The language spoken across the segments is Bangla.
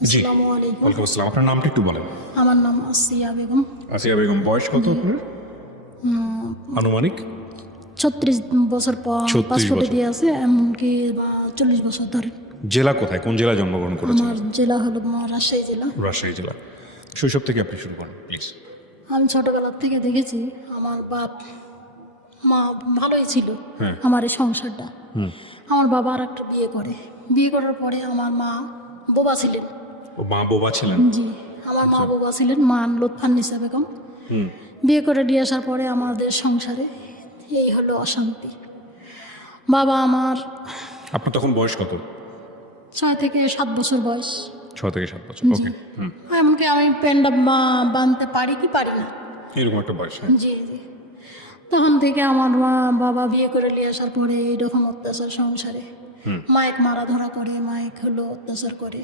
জি, আসসালামু আলাইকুম। ওয়ালাইকুম আসসালাম। আপনার নামটা একটু বলেন। আমার নাম আসিয়া বেগম। আসিয়া বেগম, বয়স কত আপনার? আনুমানিক 36 বছর 36 পাসপোর্টে বছর। দিয়ে আছে, এমনকি 40 বছর ধরে। জেলা কোথায়, কোন জেলায় জন্মগ্রহণ করেছেন? আমার জেলা হলো রাজশাহী জেলা। রাজশাহী জেলা। শৈশব থেকে আপনি শুরু করেন প্লিজ। আমি ছোটবেলা থেকে দেখেছি আমার বাপ মা ভালোই ছিল। হ্যাঁ। আমার এই সংসারটা, আমার বাবা আর একটা বিয়ে করে। বিয়ে করার পরে আমার মা বোবা ছিলেন। ও মা বোবা ছিলেন? জি, আমার মা বোবা ছিলেন, মা লুৎফান্নিসা বেগম। বিয়ে করে দিয়ে আসার পরে আমাদের সংসারে এই হলো অশান্তি। বাবা আমার আপনার তখন বয়স কত? 6 থেকে 7 বছর বয়স। 6 থেকে 7 বছর, ওকে। এমনকি আমি প্যান্ডা বাঁধতে পারি কি পারি না। এরকম একটা বয়স, হ্যাঁ। জি জি। তখন থেকে আমার মা বাবা বিয়ে করে নিয়ে আসার পরে এইরকম অত্যাচার সংসারে। মায়ের মারা ধরা করে, মায়ের হলো অত্যাচার করে,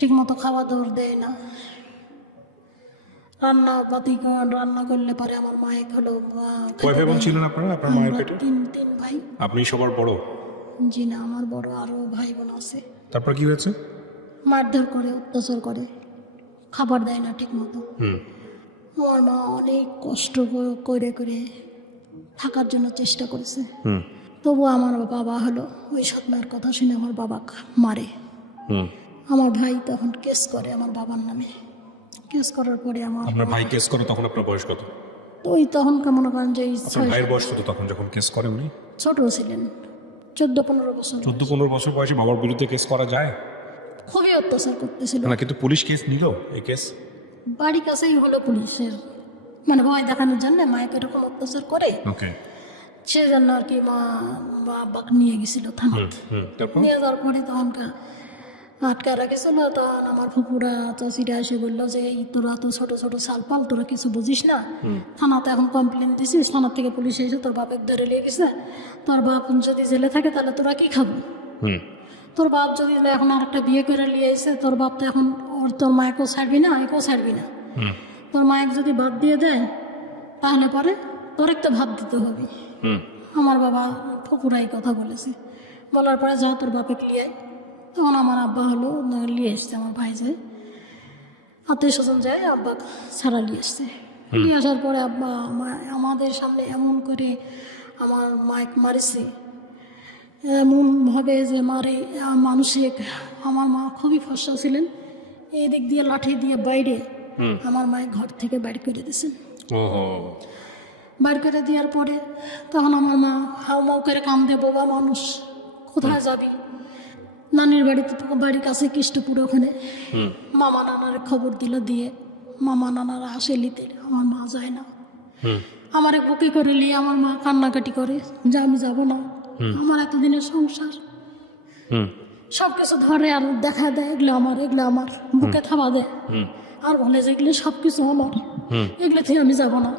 ঠিক মতো খাওয়া দাওয়ার দেয় না। রান্না করলে পরে আমার মায়ের হলো কয় ভাই বোন ছিলেন আপনারা, আপনার মায়ের পেটে? তিন ভাই। আপনি সবার বড়? জি না, আমার বড় আরো ভাই বোন আছে। তারপর কি হয়েছে? মারধর করে, অত্যাচার করে, খাবার দেয় না ঠিক মতো। আমার মা অনেক কষ্ট করে করে থাকার জন্য চেষ্টা করেছে। তবু আমার বাবা হলো ওই সৎমার কথা শুনে আমার বাবা মারে। আমার ভাই তখন কেস করে আমার বাবার নামে। কেস করার পরে আপনার ভাই কেস করে, তখন আপনার বয়স কত? ওই তখন কেমন করেন যে আপনার ভাইয়ের বয়স কত তখন যখন কেস করে উনি? ছোট ছিলেন, 14-15 বছর। 14-15 বছর বয়সে বাবার বিরুদ্ধে কেস করা যায়? খুবই অত্যাচার করতেছিল। না, কিন্তু পুলিশ কেস নিল এই কেস? বাড়ির কাছেই হলো পুলিশের, মানে ভয় দেখানোর জন্য মায়ের এরকম অত্যাচার করে, ওকে। সেজন্য আর কি মা বাবাকে নিয়ে গেছিল থানাতে। তারপর? নিয়ে যাওয়ার পরে তখন আটকা রাখেছিল। তখন আমার ফুপুরা চাষিরা এসে বললো যে এই তোরা তো ছোট ছোট সালপাল, তোরা কিছু বুঝিস না, থানাতে এখন কমপ্লেন দিছিস, থানার থেকে পুলিশ এসে তোর বাপের ধরে নিয়ে গেছে, তোর বাপ যদি জেলে থাকে তাহলে তোরা কি খাবো? তোর বাপ যদি এখন আর একটা বিয়ে করে নিয়ে এসে, তোর বাপ তো এখন তোর মায়েকেও ছাড়বি না, একেও ছাড়বি না। তোর মায়ের যদি ভাত দিয়ে দেয় তাহলে পরে তোর একটা ভাত দিতে হবে। আমার বাবা ফুপুরাই কথা বলেছে, বলার পরে যা তোর বাপে লিয়ে। তখন আমার আব্বা হলো নিয়ে এসছে, আমার ভাই যায়, আত্মীয় স্বজন যায়, আব্বা ছাড়া নিয়ে এসছে। নিয়ে আসার পরে আব্বা আমাদের সামনে এমন করে আমার মাইক মারিছে, এমনভাবে যে মারে মানসিক। আমার মা খুবই ফর্সা ছিলেন, এই দিক দিয়ে লাঠি দিয়ে বাইরে আমার মায়ের ঘর থেকে বাইর করে দিয়েছেন। বাইর করে দেওয়ার পরে তখন আমার মা হাউমাউ করে কান্দে, বোবা মানুষ কোথায় যাবি? নানির বাড়িতে, বাড়ির কাছে কৃষ্টপুর, ওখানে মামা নানার খবর দিল, দিয়ে মামা নানারা আসে নিতে, আমার মা যায় না। আমার বুকে করে নিয়ে আমার মা কান্নাকাটি করে যে আমি যাব না, আমার এতদিনের সংসার সব কিছু ধরে আর দেখা দেয়, এগুলো আমার বুকে থাবা দেয় আর বলে যে এগুলো সব কিছু আমার, এগুলো থেকে আমি যাব না।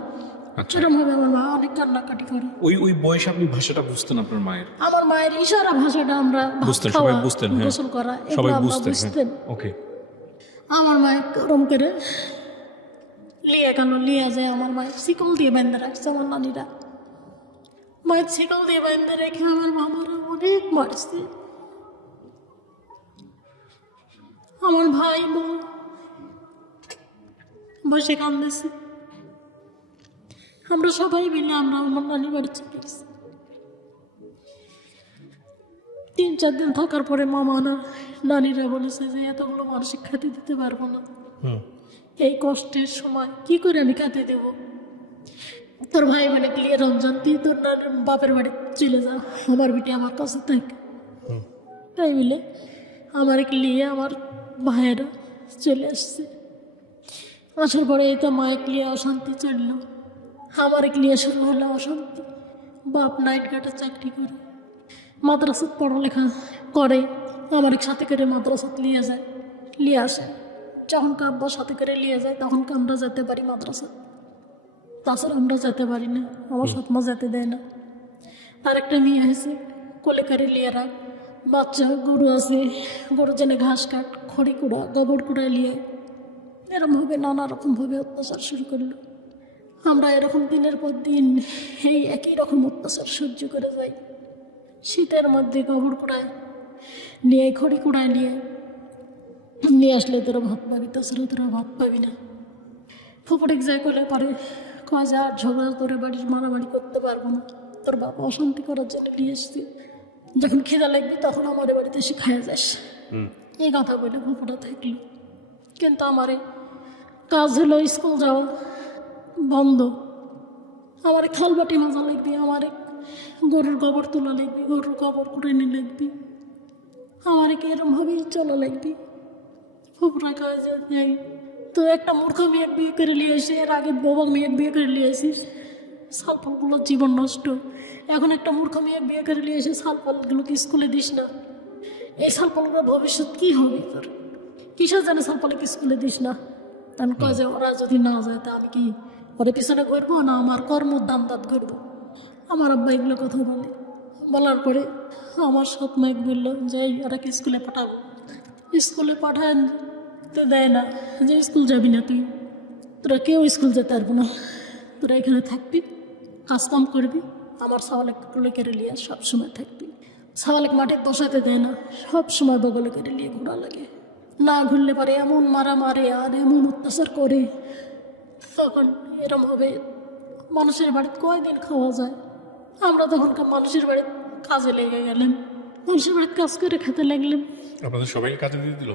সেরকম ভাবে আমার মা অনেক কান্নাকাটি করে। ওই বয়সে আপনি ভাষাটা বুঝতেন আপনার মায়ের? আমার মায়ের ইশারা ভাষাটা আমরা বুঝতেন, সবাই বুঝতেন, হ্যাঁ। গোসল করা সবাই এগুলো আমরা বুঝতেন, বুঝতেন। ওকে। আমার মায়ের গরম করে লিয়ে গেল, লিয়ে যায় আমার মায়ের শিকল দিয়ে বেঁধে রাখছে আমার নানিরা। মায়ের শিকল দিয়ে বেঁধে রেখে আমার মামারা অনেক মারছে। আমার ভাই বোন বসে কান্দেছে। আমরা সবাই মিলে আমরা আমার নানির বাড়ি চলে গেছি। 3-4 দিন থাকার পরে মামা নানিরা বলেছে যে এতগুলো মানসিক খেতে দিতে পারবো না, এই কষ্টের সময় কি করে আমি খেতে দেব? তোর ভাই মানে গিয়ে রমজান তুই তোর বাপের বাড়ি চলে যা, আমার বেটি আমার কাছে থাকে। তাই বলে আমার লিয়ে আমার ভাইয়েরা চলে আসছে। আসার পরে এই তো মায়ের লিয়ে অশান্তি চললো, আমার লিয়ে শুরু হলো অশান্তি। বাপ নাইট গার্ডে চাকরি করে, মাদ্রাসাত পড়ালেখা করে, আমার সাথে করে মাদ্রাসাত নিয়ে আসে। যখন আব্বার সাথে করে নিয়ে যায় তখন আমরা যেতে পারি মাদ্রাসা, তাছাড়া আমরা যেতে পারি না, আমার সৎমা যেতে দেয় না। তার একটা মেয়ে হয়েছে, কোলে করে লিয়ে রাখ, বাচ্চা গরু আছে, গরু জেনে ঘাস কাট, খড়ি কুড়া, গোবর কুড়া নিয়ে এরকমভাবে নানা রকমভাবে অত্যাচার শুরু করলো। আমরা এরকম দিনের পর দিন এই একই রকম অত্যাচার সহ্য করে যাই। শীতের মধ্যে গোবর কুড়ায় নিয়ে, খড়ি কুড়ায় নিয়ে নিয়ে আসলে তোরা ভাত পাবি, তাছাড়া তোরা ভাত পাবি না। ফুপুর এক্সাই করলে পারে কয় যে আর ঝগড়া করে বাড়ির মারামারি করতে পারবো না, তোর বাবা অশান্তি করার জন্য নিয়ে এসছি, যখন খিদা লাগবে তখন আমার বাড়িতে এসে খাইয়া যাস। এই কথা বলে ফুপুটা থাকলো। কিন্তু আমার কাজ হলো স্কুল যাওয়া বন্ধ, আমার খালবাটি মাজা লাগবে, আমার গরুর গোবর তোলা লাগবে, গরুর গোবর করে নিয়ে লাগবে, আমার এরমভাবেই চলা লাগবে। ফুপুরা কয় যে যাই তো একটা মূর্খ মেয়ে বিয়ে করে নিয়ে এসে, এর আগে বাবা মেয়ে বিয়ে করে নিয়ে আসিস, সালফলগুলোর জীবন নষ্ট। এখন একটা মূর্খ মেয়ে বিয়ে করে নিয়ে এসে সালফলগুলোকে স্কুলে দিস না, এই সালফলগুলোর ভবিষ্যৎ কী হবে তোর? কিসের জানে সালফলকে স্কুলে দিস না? কারণ কয় যে ওরা যদি না যায় তা আমি কি ওদের পিছনে ঘুরবো না আমার কর্মর দাম দাঁত ঘুরবো? আমার আব্বা এগুলো কথা বলে, বলার পরে আমার সৎ মাইক বললো যে ওরাকে স্কুলে পাঠাবো। স্কুলে পাঠায় তো দেয় না, যে স্কুল যাবি না তুই, তোরা কেউ স্কুল যেতে পারবো না, তোরা এখানে থাকবি, কাজকাম করবি, আমার সাওয়ালেক বগলে কেড়ে নিয়ে সবসময় থাকবি। সাওয়ালেক মাঠে বসাতে দেয় না, সব সময় বগলে কেড়ে নিয়ে ঘোরা লাগে, না ঘুরলে পারে এমন মারা মারে আর এমন অত্যাচার করে। তখন এরম হবে মানুষের বাড়িতে কয়দিন খাওয়া যায়? আমরা তখনকার মানুষের বাড়িতে কাজে লেগে গেলাম, মানুষের বাড়িতে কাজ করে খেতে লাগলাম। আপনাদের সবাইকে কাজে দিয়ে দিল?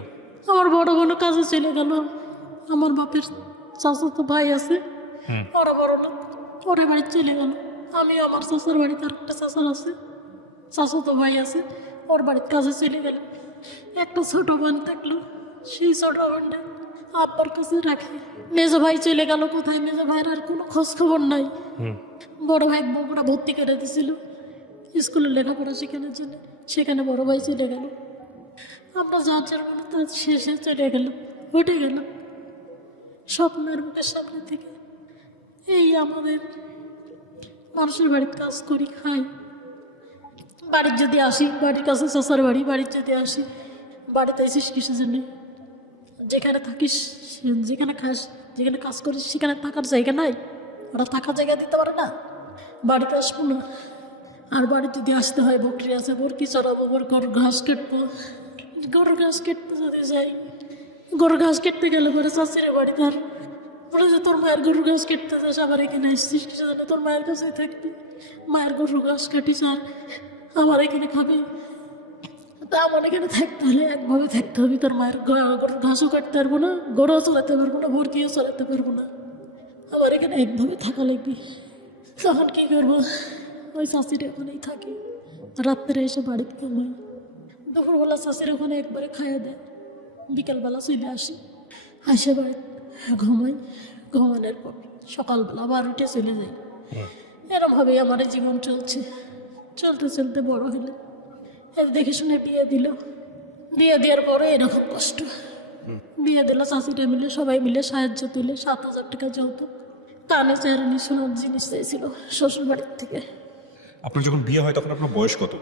আমার বড় বোনও কাজে চলে গেল, আমার বাপের চাচাতো ভাই আছে, ওরা বড় লোক, ওরা বাড়ি চলে গেল। আমি আমার চাচার বাড়িতে আর একটা চাচার আছে, চাচাতো ভাই আছে, ওর বাড়িতে কাজে চলে গেল। একটা ছোট বোন থাকলো, সেই ছোট বোনটা আব্বার কাছে রাখে। মেজো ভাই চলে গেল কোথায়, মেজো ভাইয়ের আর কোনো খোঁজ খবর নাই। বড় ভাই বগুড়া ভর্তি করে দিয়েছিল স্কুলে লেখাপড়া শেখানোর জন্য, সেখানে বড় ভাই চলে গেল। আমরা যার যার মনে তার শেষে চলে গেলাম, উঠে গেলাম স্বপ্নের মুখের সামনে থেকে। এই আমাদের মানুষের বাড়িতে কাজ করি, খাই। বাড়ির যদি আসি, বাড়ির কাছে চাচার বাড়ি, বাড়ির যদি আসি, বাড়িতে এসিস কিসের জন্য? যেখানে থাকিস, যেখানে খাস, যেখানে কাজ করিস সেখানে থাকার জায়গা নাই, ওরা থাকার জায়গা দিতে পারে না, বাড়িতে আসবো না। আর বাড়িতে যদি আসতে হয়, বকরি আছে, বরকি চড়াবো, গরুর ঘাস কাটবো, গরুর ঘাস কাটতে যদি যাই, গরুর ঘাস কাটতে গেলে পরে চাষির বাড়ি তার বলে যে তোর মায়ের গরুর ঘাস কাটতে যাস, আবার এখানে আসছিস কিছু জানে, তোর মায়ের কাছেই থাকবি, মায়ের গরুর ঘাস কাটিস আর আমার এখানে খাবি। তা আমার এখানে থাকতে হলে একভাবে থাকতে হবে, তোর মায়ের গরুর ঘাসও কাটতে পারবো না, গরুও চলাতে পারবো না, বরকিও চলাতে পারবো না, আমার এখানে একভাবে থাকা লাগবে। তখন কী করবো? ওই চাষির ওখানেই থাকি, রাত্রে এসে বাড়িতে ঘুমাই, দুপুরবেলা চাষির ওখানে একবারে খাইয়ে দেয়, বিকালবেলা চলে আসি, আসে বাড়ি ঘুমাই, ঘুমানোর পর সকালবেলা আবার উঠে চলে যাই। এরমভাবেই আমার এই জীবন চলছে, চলতে চলতে বড় হলে দেখে শুনে বিয়ে দিল, বিয়ে দেওয়ার পরে এরকম কষ্ট। বিয়ে দিল চাষিটা মিলে, সবাই মিলে সাহায্য তুলে 7,000 টাকা যৌতুক, কানে চেরানি সোনার জিনিস চাইছিল শ্বশুর বাড়ির থেকে। আপনার যখন বিয়ে হয় তখন আপনার বয়স কত?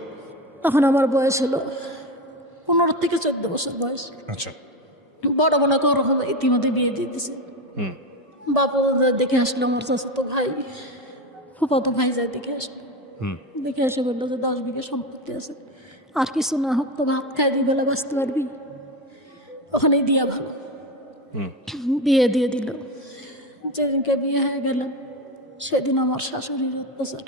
তখন আমার বয়স হলো 15 থেকে 14 বছর বয়স। আচ্ছা। বড় বোনকে ওরকম ইতিমধ্যে বিয়ে দিয়ে দিছে। বাবা দেখে আসলো, আমার চাচাতো ভাই, ফুফাতো ভাই যায় দেখে আসলো, দেখে এসে বললো যে 10 বিঘা সম্পত্তি আছে, আর কিছু না হোক তো ভাত খাই দিয়ে বেলা বাঁচতে পারবি, ওখানেই দিয়া ভালো। বিয়ে দিয়ে দিল। যেদিনকে বিয়ে হয়ে গেলাম সেদিন আমার শাশুড়ির অত্যাচার,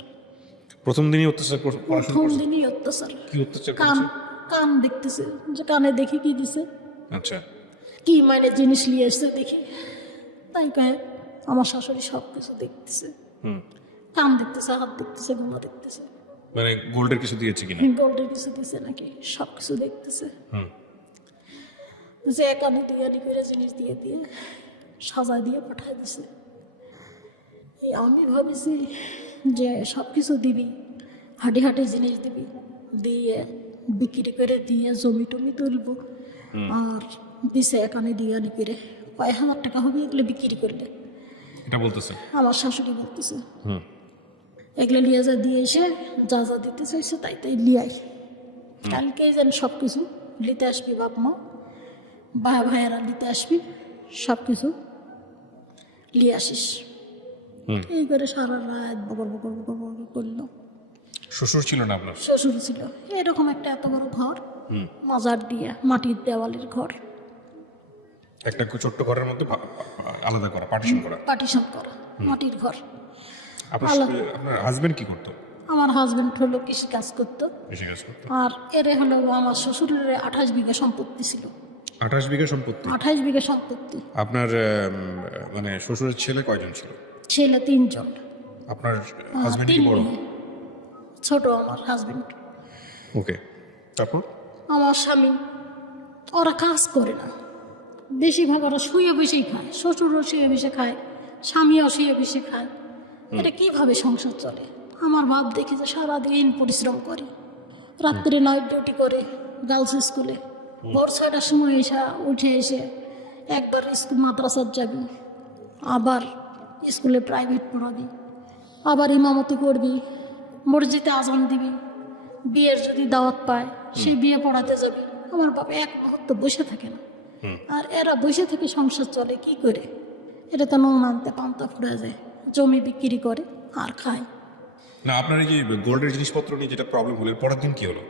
প্রথম দিনই অত্যাচার প্রথম দিনই অত্যাচার। কি অত্যাচার কান করেছে? কান দেখতেছে, যে কানে দেখি কি দিছে, আচ্ছা। কি মানে জিনিস নিয়ে এসছে দেখি, তাই কয়ে আমার শাশুড়ি সব কিছু দেখতেছে, কান দেখতেছে, হাত দেখতেছে, গোনা দেখতেছে, মানে গোল্ডের কিছু দিয়েছে কিনা? গোল্ডের কিছু দিছে নাকি, সব কিছু দেখতেছে। যে কানে টিয়ারি করে জিনিস দিয়ে দিয়ে সাজা দিয়ে পাঠাই দিছে। আমি ভাবিছি যে সব কিছু দিবি, হাঁটি হাঁটি জিনিস দিবি, দিয়ে বিক্রি করে দিয়ে জমি টমি তুলবো, আর দিছে এখানে দিয়ে আনি করে কয়েক হাজার টাকা হবে এগুলো বিক্রি করলে। এটা বলতেছে আমার শাশুড়ি বলতেছে এগুলো নিয়ে যা দিয়ে এসে যা যা দিতে চাইছে তাই তাই লিয়াই, কালকেই যেন সব কিছু নিতে আসবি, বাপ মা ভাই ভাইয়েরা নিতে আসবি, সব কিছু নিয়ে আসিস। এই করে সারা রাত বকর বকর বকর বকর করলো। শ্বশুর ছিল না আপনার? শ্বশুর ছিল, এরকম একটা এত বড় ঘর, মাজার দিয়ে মাটির দেওয়ালের ঘর, একটা ছোট্ট ঘরের মধ্যে আলাদা করা, পার্টিশন করা। পার্টিশন করা, মাটির ঘর। আপনার হাজবেন্ড কি করতো? আমার হাজবেন্ড হলো কৃষি কাজ করতো, কৃষিকাজ করতো। আর এরে হলো আমার শ্বশুরের 28 বিঘা সম্পত্তি ছিল। 28 বিঘা সম্পত্তি? 28 বিঘা সম্পত্তি। আপনার মানে শ্বশুরের ছেলে কয়জন ছিল? ছেলে 3 জন। আপনার হাজবেন্ড কি 3 বড়? মেয়ে। ছোট আমার হাজবেন্ড। ওকে, তারপর? আমার স্বামী, ওরা কাজ করে না, বেশিরভাগ ওরা শুয়ে বসেই খায়। শ্বশুরও শুয়ে বসে খায়, স্বামীও শুয়ে বসে খায়। এটা কিভাবে সংসার চলে? আমার বাপ দেখি যে সারাদিন পরিশ্রম করে, রাত্রে নাইট ডিউটি করে গার্লস স্কুলে। ভোর 6টার সময় উঠে এসে একবার স্কুল মাদ্রাসার যাবি, আবার স্কুলে প্রাইভেট পড়াবি, আবার ইমামতি করবি, মসজিদে আজান দিবি, বিয়ের যদি দাওয়াত পায় সেই বিয়ে পড়াতে যাবি। আমার বাবা এক মুহূর্ত বসে থাকে না। আর এরা বসে থেকে সংসার চলে কি করে? এটা তো নুন আনতে পান্তা ফুরা যায়, জমি বিক্রি করে আর খায়। না, আপনার এই যে গোল্ডের জিনিসপত্র নিয়ে যেটা প্রবলেম হলো, পরের দিন কি হলো?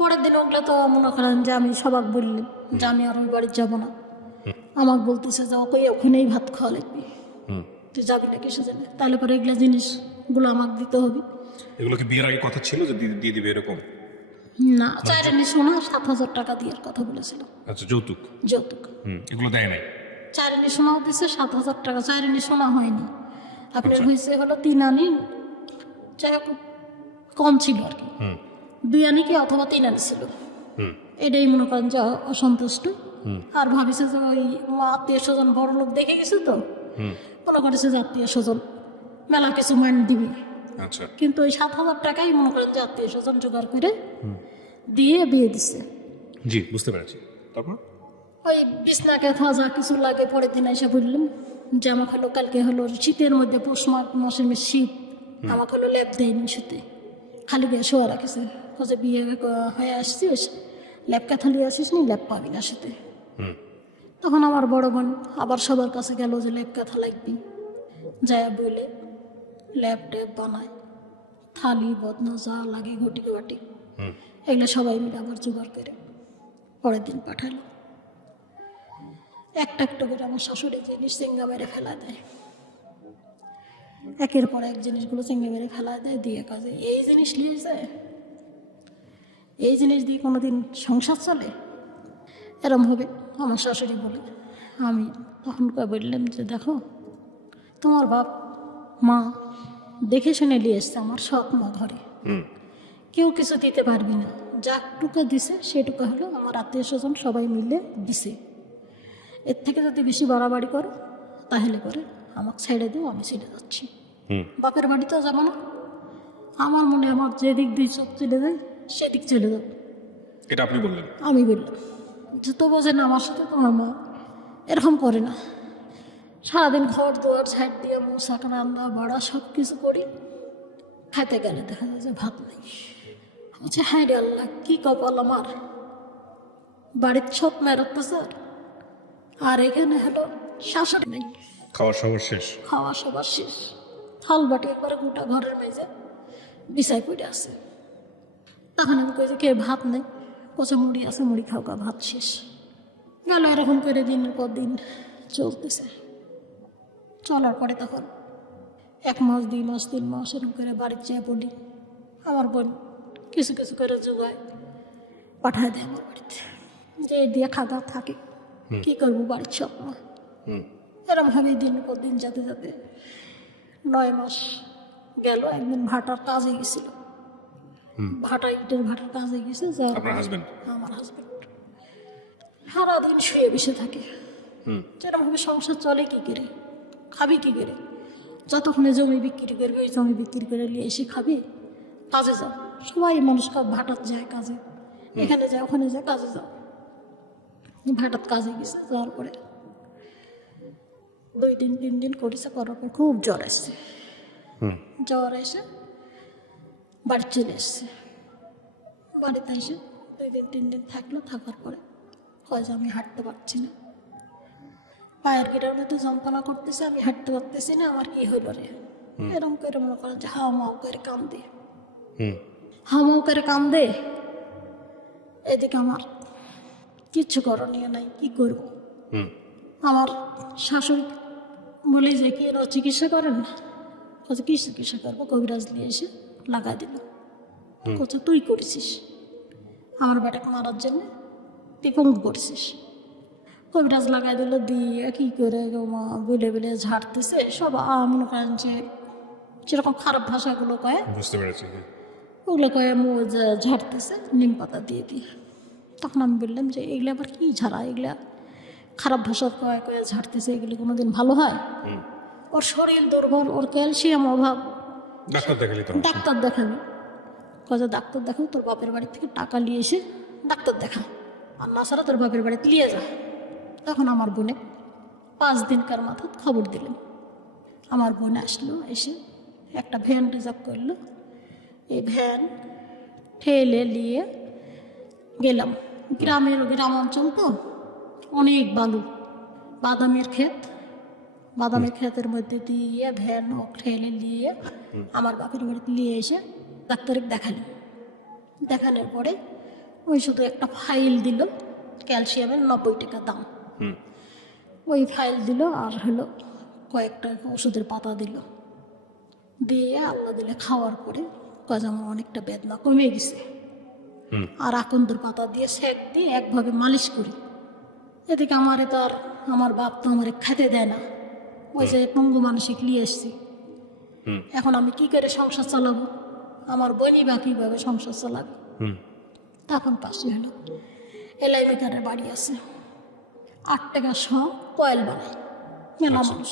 পরের দিন ওগুলো তো মনে করেন যে আমি সবাক বললাম যে আমি আর ওই বাড়ি যাবো না। আমাকে বলতেছে যে ওকে ওখানেই ভাত খাওয়া লাগবে, তুই যাবি না কিসে জানে? তাহলে পরে এগুলো জিনিসগুলো আমাকে দিতে হবে। এগুলো কি বিয়ের আগে কথা ছিল যে দিয়ে দিবে এরকম? না, চাইরেনি শোনা 7,000 টাকা দেওয়ার কথা বলেছিল। আচ্ছা, যৌতুক? যৌতুক। এগুলো দেয় নাই? চাইরেনি শোনাও দিচ্ছে 7,000 টাকা। চাইরেনি শোনা হয়নি, আপনার হয়েছে হলো 3 আনি, যাই হোক কম ছিল আর কি। 2 আনি কি অথবা 3 আনি ছিল। এটাই মনে করেন যে অসন্তুষ্ট। আর ভাবিছে যে ওই আত্মীয় স্বজন বড় লোক দেখে গেছে তো, মনে করেছে যে আত্মীয় স্বজন মেলা কিছু মান দিবি। আচ্ছা, কিন্তু ওই 7,000 টাকাই মনে করেন যে আত্মীয় স্বজন জোগাড় করে দিয়ে বিয়ে দিচ্ছে। জি, বুঝতে পেরেছি। তারপর? ওই বিছনা কেথা যা কিছু লাগে পরের দিন এসে বললাম যে আমাকে হলো কালকে হলো শীতের মধ্যে পৌষ মাসের শীত, আমাকে হলো ল্যাপ দেয়নি শীতে, খালি গায়ে শোয়া রাখেছে। যে বিয়ে হয়ে আসছিস, ল্যাপ কাঁথা নিয়ে আসিস নি, ল্যাপ পাবি না শীতে। তখন আমার বড় বোন আবার সবার কাছে গেল যে ল্যাপ কাঁথা লাগবি, যায় বলে ল্যাপ ট্যাপ বানায়, থালি বদনা যা লাগে ঘটি বাটি এগুলো সবাই মিলে আবার জোগাড় করে পরের দিন পাঠালো। একটা একটা করে আমার শাশুড়ি জিনিস চিঙ্গা মেরে ফেলা দেয়, একের পর এক জিনিসগুলো চিঙ্গা মেরে ফেলা দেয়, দিয়ে কাজে এই জিনিস নিয়ে যায়, এই জিনিস দিয়ে কোনোদিন সংসার চলে? এরম হবে? আমার শাশুড়ি বলে। আমি তখন বললাম যে দেখো, তোমার বাপ মা দেখে শুনে নিয়ে এসছে আমার সৎ মা ঘরে, কেউ কিছু দিতে পারবি না, যাটুকু দিছে সেটুকু হলো আমার আত্মীয় স্বজন সবাই মিলে দিছে। এর থেকে যদি বেশি বাড়াবাড়ি করো তাহলে করে আমাকে ছেড়ে দিও, আমি ছেড়ে যাচ্ছি, বাপের বাড়িতেও যাবো না। আমার মনে আমার যেদিক দিয়ে চোখ চলে যায় সেদিক চলে যাবো। এটা আপনি বললেন? আমি বললাম যে তো বোঝে না আমার সাথে তোমার মা এরকম করে না, সারাদিন ঘর দুয়ার ছাড় দিয়ে মশাক রান্না বাড়া সব কিছু করি, খাইতে গেলে দেখা যায় যে ভাত নেই। বলছে হ্যাঁ রে আল্লাহ, কি কপাল আমার, বাড়ির ছট মেরাচ্ছে আর এখানে হলো শাশুড়ি নেই, খাওয়ার সবার শেষ? খাওয়া সবার শেষ, থাল বাটি একবারে গোটা ঘরের মেঝে বিছাই পড়ে আছে। তখন আমি কই যে কে ভাত নেই, কচা মুড়ি আছে, মুড়ি খাও গা, ভাত শেষ। গেল এরকম করে দিনের পর দিন চলতেছে। চলার পরে তখন 1 মাস 2 মাস 3 মাস এরকম করে বাড়ির চেয়ে বলি, আমার বোন কিছু কিছু করে জোগায় পাঠায় দেয় আমার বাড়িতে, যে এই দিয়ে খাগা থাকে, কি করবো বাড়ির সব মা। এরমভাবে দিন পর দিন যেতে যেতে 9 মাস গেল। একদিন ভাটার কাজে গেছিল, ভাটা ইটের ভাটার কাজে গেছে, আপনার হাজবেন্ড? আমার হাজবেন্ড সারাদিন শুয়ে বসে থাকে। যেরকমভাবে সংসার চলে কি করে, খাবি কি করে? যতক্ষণে জমি বিক্রি করবি ওই জমি বিক্রি করে নিয়ে এসে খাবি, কাজে যাও। সবাই মানুষ ভাটাত যায় কাজে, এখানে যায় ওখানে যায়, কাজে যাও। ভাটাত কাজে গেছে, যাওয়ার পরে 2 দিন 3 দিন করেছে, করার পর খুব জ্বর আসছে। জ্বর এসে বাড়ি চলে এসছে। বাড়িতে এসে 2 দিন 3 দিন থাকলো, থাকার পরে কয় যে আমি হাঁটতে পারছি না, পায়ের গিরানো তো যন্ত্রণা করতেছে, আমি হাঁটতে পারতেছি না, আমার কি হইল রে? এরকম করে মনে করেন যে হাও মাও করে কান্দে, হাও মাও করে কান্দে। এদিকে আমার কিচ্ছু করণীয় নাই, কি করব? আমার শাশুড়ি বলে যে কি এরা চিকিৎসা করেন না, কোথাও কি চিকিৎসা করবো, কবিরাজ নিয়ে এসে লাগাই দিল। কোথাও তুই করেছিস আমার বেটাকে মারার জন্য, তুই পঙ্গু করছিস। কবিরাজ লাগাই দিল, দিয়ে কী করে গো মা বলে বলে ঝাড়তেছে সব। মনে করেন যে যেরকম খারাপ ভাষাগুলো কয়ে, বুঝতে পেরেছি। ওগুলো কয়ে ঝাড়তেছে নিম পাতা দিয়ে দিয়ে। তখন আমি বললাম যে এগুলো আবার কী ঝাড়া, এগুলা খারাপ ভাষা কয়ে কয়ে ঝাড়তেছে, এগুলো কোনোদিন ভালো হয়? ওর শরীর দুর্বল, ওর ক্যালসিয়াম অভাব, ডাক্তার দেখালি তো? ডাক্তার দেখাবি। কয়ে ডাক্তার দেখাও, তোর বাপের বাড়ি থেকে টাকা নিয়ে এসে ডাক্তার দেখা, আর না ছাড়া তোর বাপের বাড়িতে নিয়ে যা। তখন আমার বোনে 5 দিনকার মাথা খবর দিলেন। আমার বোন আসলো, এসে একটা ভ্যান রিজার্ভ করলো। এই ভ্যান ঠেলে নিয়ে গেলাম। গ্রাম অঞ্চল তো, অনেক বালু, বাদামের ক্ষেত, বাদামের ক্ষেতের মধ্যে দিয়ে ভ্যান ও ঠেলে নিয়ে আমার বাপের বাড়িতে নিয়ে এসে ডাক্তারের দেখালাম। দেখানোর পরে ওই শুধু একটা ফাইল দিল, ক্যালসিয়ামের 90 টাকা দাম। ওই ফাইল দিল, আর হলো কয়েকটা ওষুধের পাতা দিল, দিয়ে আল্লাহ দিলে খাওয়ার পরে কাজ আমার অনেকটা বেদনা কমে গেছে। আর আকন্দর পাতা দিয়ে সেক দিয়ে একভাবে মালিশ করি। এদিকে আমারে তো আর আমার বাপ তো আমারে খেতে দেয় না, ওই যে পঙ্গু মানসিক নিয়ে এসছি। এখন আমি কি করে সংসার চালাবো, আমার বোনই বা কীভাবে সংসার চালাবে? তখন পাশে হলো এলআই মেকারের বাড়ি আছে, 8 টাকা কয়েল বানায় মেলা মানুষ।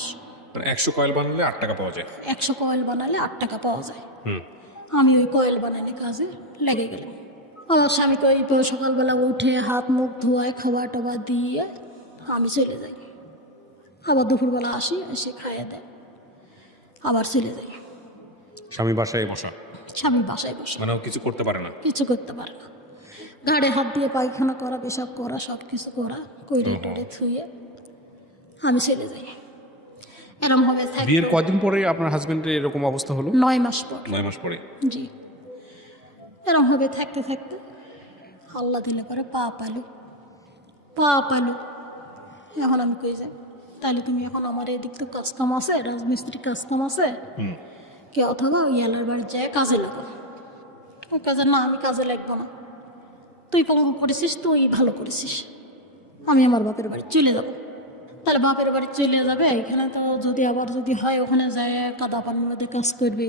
100 কয়েল বানালে 8 টাকা পাওয়া যায়? 100 কয়েল বানালে 8 টাকা পাওয়া যায়। আমি ওই কয়েল বানানোর কাজে লেগে গেলাম। আমার স্বামীকে ওই সকালবেলা উঠে হাত মুখ ধোয়ায় খাবার টাবার দিয়ে আমি চলে যাই। আবার দুপুরবেলা আসি, এসে খাইয়ে দেয়, আবার চলে যাই। স্বামী বাসায় বসা? স্বামী বাসায় বসে, মানে ও কিছু করতে পারে না? কিছু করতে পারে না। ঘাড়ে হাত দিয়ে পায়খানা করা, পেশাব করা, সব কিছু করা, কইরে টরে থুয়ে আমি চলে যাই। এরম হবে বিয়ের কদিন পরে আপনার হাজবেন্ডের এরকম অবস্থা হলো? 9 মাস পর। 9 মাস পরে? জি। এরম হবে থাকতে থাকতে আল্লাহ দিলে পরে পা পালো। এখন আমি কই যাই, তাহলে তুমি এখন আমার এদিক তো কাজ কাম আছে, রাজমিস্ত্রি কাজ কাম আছে, কে অথবা ওই এলার বাড়ি যায় কাজে লাগো। ওই কাজে না, আমি কাজে লাগবো না, তুই কম করেছিস, তুই ভালো করেছিস, আমি আমার বাপের বাড়ি চলে যাব। তাহলে বাপের বাড়ি চলে যাবে, এখানে তো যদি হয় ওখানে যায় কাদা পানির মধ্যে কাজ করবে,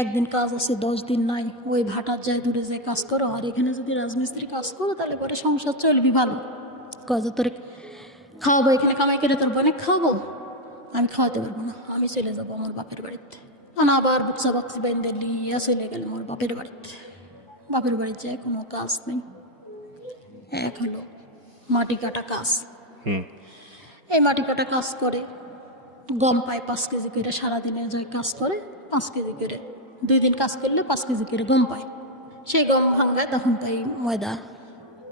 একদিন কাজ আছে 10 দিন নাই, ওই ভাটার যায় দূরে যায় কাজ করো, আর এখানে যদি রাজমিস্ত্রি কাজ করো তাহলে পরে সংসার চলবি ভালো। কাজ তোর খাওয়াবো, এখানে কামাই করে তোর বোনে খাওয়াবো, আমি খাওয়াতে পারবো না, আমি চলে যাবো আমার বাপের বাড়িতে। আবার বুকসা বাক্সি বাইন্দে লিয়া চলে গেলাম আমার বাপের বাড়িতে। বাপের বাড়িতে যায় কোনো কাজ নেই, এক হলো মাটি কাটা কাজ। এই মাটি কাটা কাজ করে গম পায় 5 কেজি করে, সারাদিনে যায় কাজ করে 5 কেজি করে, 2 দিন কাজ করলে 5 কেজি করে গম পায়। সেই গম ভাঙ্গায় তখন পাই ময়দা।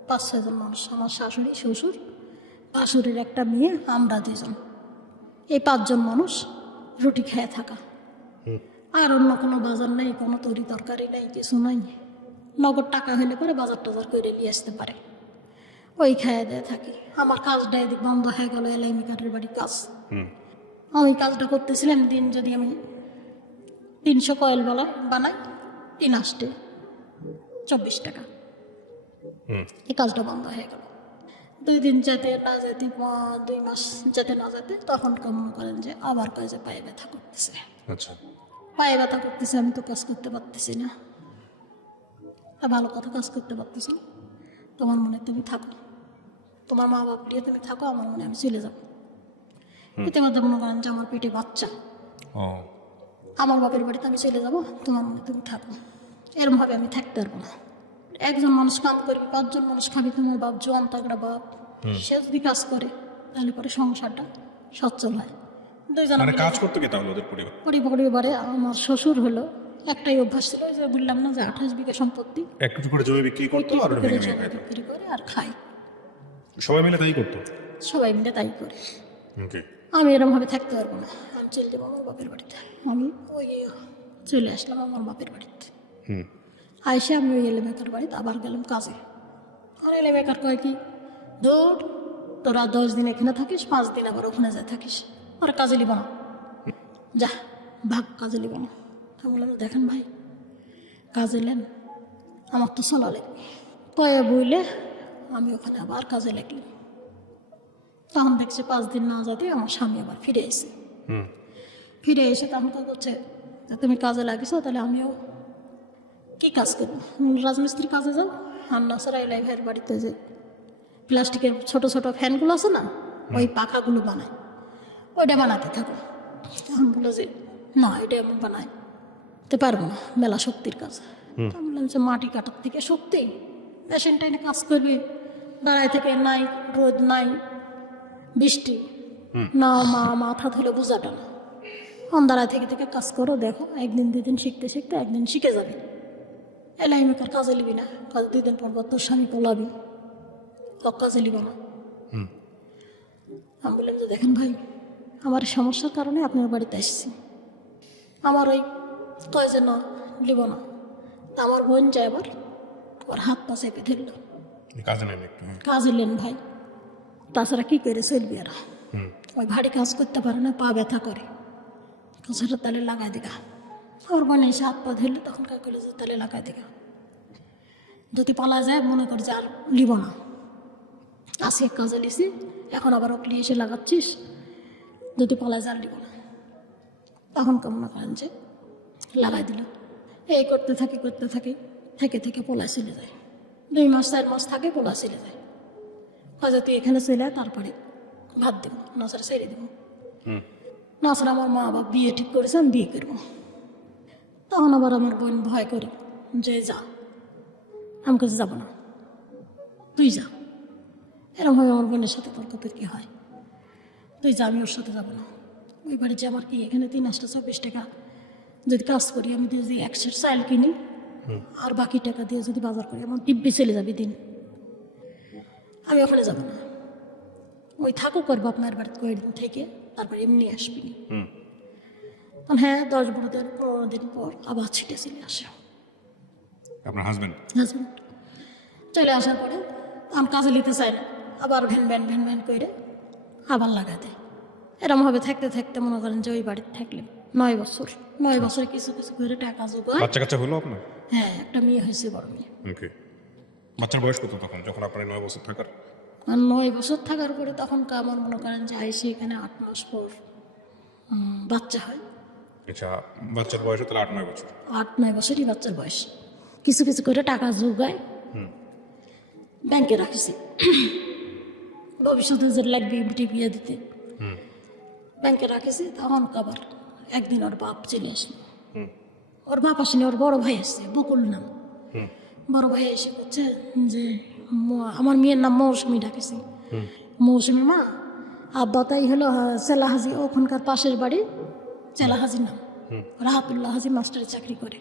5-6 জন মানুষ, আমার শাশুড়ি, শ্বশুর, শাশুড়ির একটা মেয়ে, আমরা 2 জন, এই 5 জন মানুষ রুটি খেয়ে থাকা। আর অন্য কোনো বাজার নেই, কোনো তরি তরকারি নেই, কিছু নাই। নগদ টাকা হইলে পরে বাজার টাজার করে নিয়ে আসতে পারে, ওই খাইয়ে দিয়ে থাকি। আমার কাজটা এদিক বন্ধ হয়ে গেল, এলআই মেকারের বাড়ি কাজ। আমি কাজটা করতেছিলাম, দিন যদি আমি 300 কয়েল বানাই, 3 আসতে 24 টাকা। এই কাজটা বন্ধ হয়ে গেল। 2 দিন যেতে না যেতে, 2 মাস যেতে না যেতে, তখন মনে করেন যে আবার কাজে পায়ে ব্যথা করতেছে। আচ্ছা, পায়ে ব্যথা করতেছে, আমি তো কাজ করতে পারতেছি না। ভালো কথা, কাজ করতে পারতেছি না। তোমার মনে তুমি থাকো, তোমার মা বাপ নিয়ে তুমি থাকো, আমার মনে আমি চলে যাবো। ইতিমধ্যে মনে করেন যে আমার পেটে বাচ্চা, আমার বাপের বাড়িতে আমি চলে যাবো, তোমার মনে তুমি থাকো। এরমভাবে আমি থাকতে পারবো না। একজন মানুষ কাম করবি, 5 জন মানুষ খাবি, তোমার বাপ জোয়ান তাগড়া বাপ, সে যদি কাজ করে তাহলে পরে সংসারটা সচ্ছল হয়। 2 জন কাজ করতে কি তাহলে ওদের পরিবারে আমার শ্বশুর হলো একটাই অভ্যাস ছিল, ওই যে বললাম না যে 28 বিঘা সম্পত্তি, একটু করে জমি বিক্রি করতো আর বিক্রি করে আর খাই। সবাই মিলে তাই করতো? সবাই মিলে তাই করে। আমি এরমভাবে থাকতে পারবো না, আমি চলে যাবো আমার বাপের বাড়িতে। আমি ওই চলে আসলাম আমার বাপের বাড়িতে। আইসে আমি ওই এলএ মেকার বাড়িতে আবার গেলাম কাজে। আর এলএ মেকার কয় কি, ধর তোরা 10 দিন এখানে থাকিস, 5 দিন আবার ওখানে যায় থাকিস, আর কাজে লিব না, যা ভাগ, কাজে লিব না। আমি বললাম দেখেন ভাই, কাজে নেন, আমার তো চলা লাগবে। কয়ে বইলে আমি ওখানে আবার কাজে লাগলাম। তখন দেখছি 5 দিন না যেতে আমার স্বামী আবার ফিরে এসে ফিরে এসে তখন তো করছে যে তুমি কাজে লাগিস, তাহলে আমিও কি কাজ করবো, রাজমিস্ত্রি কাজে যাও, আর নাসারা এলাই ভাইয়ের বাড়িতে যে প্লাস্টিকের ছোট ছোট ফ্যানগুলো আছে না, ওই পাখাগুলো বানায়, ওইটা বানাতে থাকো। তখন বললো যে না, এটা আমি বানাইতে পারবো না, মেলা শক্তির কাজ। তো আমি বললাম যে মাটি কাটার থেকে শক্তি, মেশিন টাইনে কাজ করবি, দাঁড়ায় থেকে নাই রোদ নাই বৃষ্টি না, মাথা ধুলে বোঝাটা না, দাঁড়ায় থেকে থেকে কাজ করো, দেখো 1 দিন 2 দিন শিখতে শিখতে একদিন শিখে যাবে। এলাই মেকার কাজে লিবি না, কাজ 2 দিন পর তোর স্বামী পলাবি, কাজে লিব না। আমি বললাম যে দেখেন ভাই, আমার সমস্যার কারণে আপনার বাড়িতে এসেছি, আমার ওই কয় যে না লিব না। তা আমার বোন যায় আবার ওর হাত পা চেপে ধরল, কাজে নেন ভাই, তাছাড়া কি করে চলবি এরা, ওই ভারী কাজ করতে পারে না, পা ব্যথা করে, কাছাটা তালে লাগাই দিগা। আমার বোন এসে হাত পা ধরলে তখন কাজ করলে যে তালে লাগাই দিগা, যদি পালা যায় মনে কর যে আর লিব না, আসি এক কাজে লিছি, এখন আবার ওকলি এসে লাগাচ্ছিস, যদি পালা যায় আর লিব না। তখন কেমন করেন যে লাগাই দিল, এই করতে থাকি থেকে থেকে পোলা চলে যায়, 2 মাস 4 মাস থাকে, পোলা চলে যায়। কাজে তুই এখানে চলে আয়, তারপরে ভাত দেবো, নাচারা ছেড়ে দেবো। নাচারা আমার মা বাবা বিয়ে ঠিক করেছে, আমি বিয়ে করবো। তখন আবার আমার বোন ভয় করে যে যা, আমি কাছে যাবো না, তুই যা। এরকমভাবে আমার বোনের সাথে তর্ক তর্কি হয়, তুই যা, আমি ওর সাথে যাবো না। ওই বাড়ি যে আমার কি এখানে 324 টাকা যদি কাজ করি, আমি যদি 100 চাল কিনি আর বাকি টাকা দিয়ে যদি বাজার করি, আমার দিব্যি চলে যাবে দিন, আমি ওখানে যাবো না। ওই থাকুক ওর বাপ মায়ের বাড়িতে কয়েকদিন থেকে তারপর এমনি আসবি। হ্যাঁ, 10-12 দিন 15 দিন পর আবার ছিটে চলে আসে আপনার হাজবেন্ড। চলে আসার পরে আমি কাজে নিতে চাই না, আবার ভ্যান ভ্যান ভ্যান ভ্যান করে আবার লাগাতে। এরমভাবে থাকতে থাকতে মনে করেন যে ওই বাড়িতে থাকলেন 9 বছর। 9 বছরে কিছু কিছু করে টাকা জোগায়। বাচ্চা কাচ্চা হলো আপনার? হ্যাঁ, একটা মেয়ে হয়েছে, বড় মেয়ে। ওকে। বাচ্চার বয়স কত তখন, যখন আপনার 9 বছর থাকার? আর 9 বছর থাকার পরে তখন আমার মনে করেন যে আইসি এখানে 8 মাস পর বাচ্চা হয়। আচ্ছা, বাচ্চার বয়স তাহলে 8-9 বছর। 8-9 বছরই বাচ্চার বয়স। কিছু কিছু করে টাকা জোগায়, ব্যাংকে রাখিছি ভবিষ্যতে যে লাগবে বিটি বিয়ে দিতে, ব্যাংকে রাখেছি। তখন আবার একদিন ওর বাপ চলে আসলো, ওর বাপ আসেনি, ওর বড় ভাই আসছে, বকুল নাম। বড় ভাই এসে বলছে যে আমার মেয়ের নাম মৌসুমি ডাকেছি, মৌসুমি মা, আব্বা তাই হলো চেলা হাজি, ওখানকার পাশের বাড়ি চেলা হাজির নাম, রাহাতুল্লাহ হাজি মাস্টারের চাকরি করে,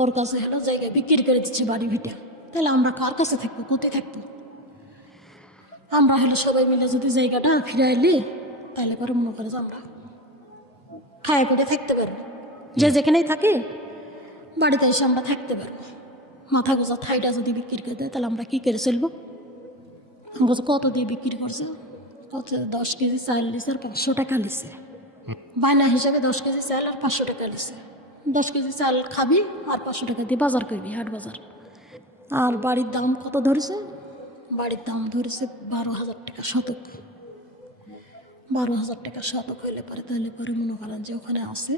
ওর কাছে হলো জায়গা বিক্রি করে দিচ্ছে বাড়ি ভিটা। তাহলে আমরা কার কাছে থাকবো, কোথায় থাকবো? আমরা হলো সবাই মিলে যদি জায়গাটা ফিরাইলি, তাহলে পরে মনে করে যে আমরা খায় করে থাকতে পারবো, যে যেখানেই থাকে বাড়িতে এসে আমরা থাকতে পারবো। মাথা গোজা থাইটা যদি বিক্রি করে দেয়, তাহলে আমরা কী করে চলবো? আমি কত দিয়ে বিক্রি করছে? কত? 10 কেজি চাল লিছে আর 500 টাকা লিছে, বায়না হিসাবে 10 কেজি চাল আর 500 টাকা লিছে। 10 কেজি চাল খাবি আর 500 টাকা দিয়ে বাজার করবি, হাট বাজার। আর বাড়ির দাম কত ধরেছে? বাড়ির দাম ধরেছে 12,000 টাকা শতক। 12,000 টাকা শতক হইলে পরে, তাহলে পরে মনে করেন যে ওখানে আছে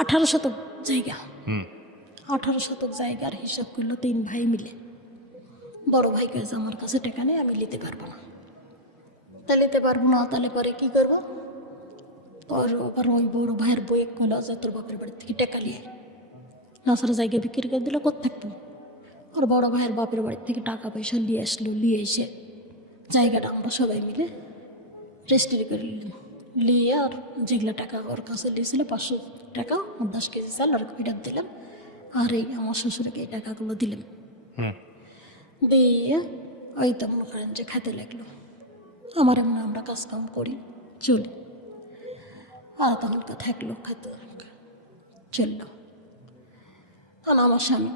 18 শতক জায়গা। 18 শতক জায়গার হিসাব করলো 3 ভাই মিলে। বড় ভাই কাছে আমার কাছে টাকা নেই, আমি নিতে পারবো না। তা নিতে পারবো না, তাহলে পরে কি করবো? তোর আবার ওই বড় ভাইয়ের বই কলো যে তোর বাপের বাড়ি থেকে টাকা নিয়ে নাসারা জায়গা বিক্রি করে দিলে কোথা থাকবো? ওর বড় ভাইয়ের বাপের বাড়ি থেকে টাকা পয়সা নিয়ে আসলো, নিয়ে এসে জায়গাটা আমরা সবাই মিলে রেজিস্ট্রি করে নিলাম। নিয়ে আর যেগুলো টাকা ওর কাছে দিয়েছিল 500 টাকা, 10 কেজি চাল আর ফেরত দিলাম। আর এই আমার শ্বশুরকে এই টাকাগুলো দিলাম। দিয়ে ওই তো মনে করেন যে খেতে লাগলো। আমার এমন আমরা কাজ কাম করি, চলি। আর তখনকার থাকলো, খেতে চললো। তখন আমার স্বামী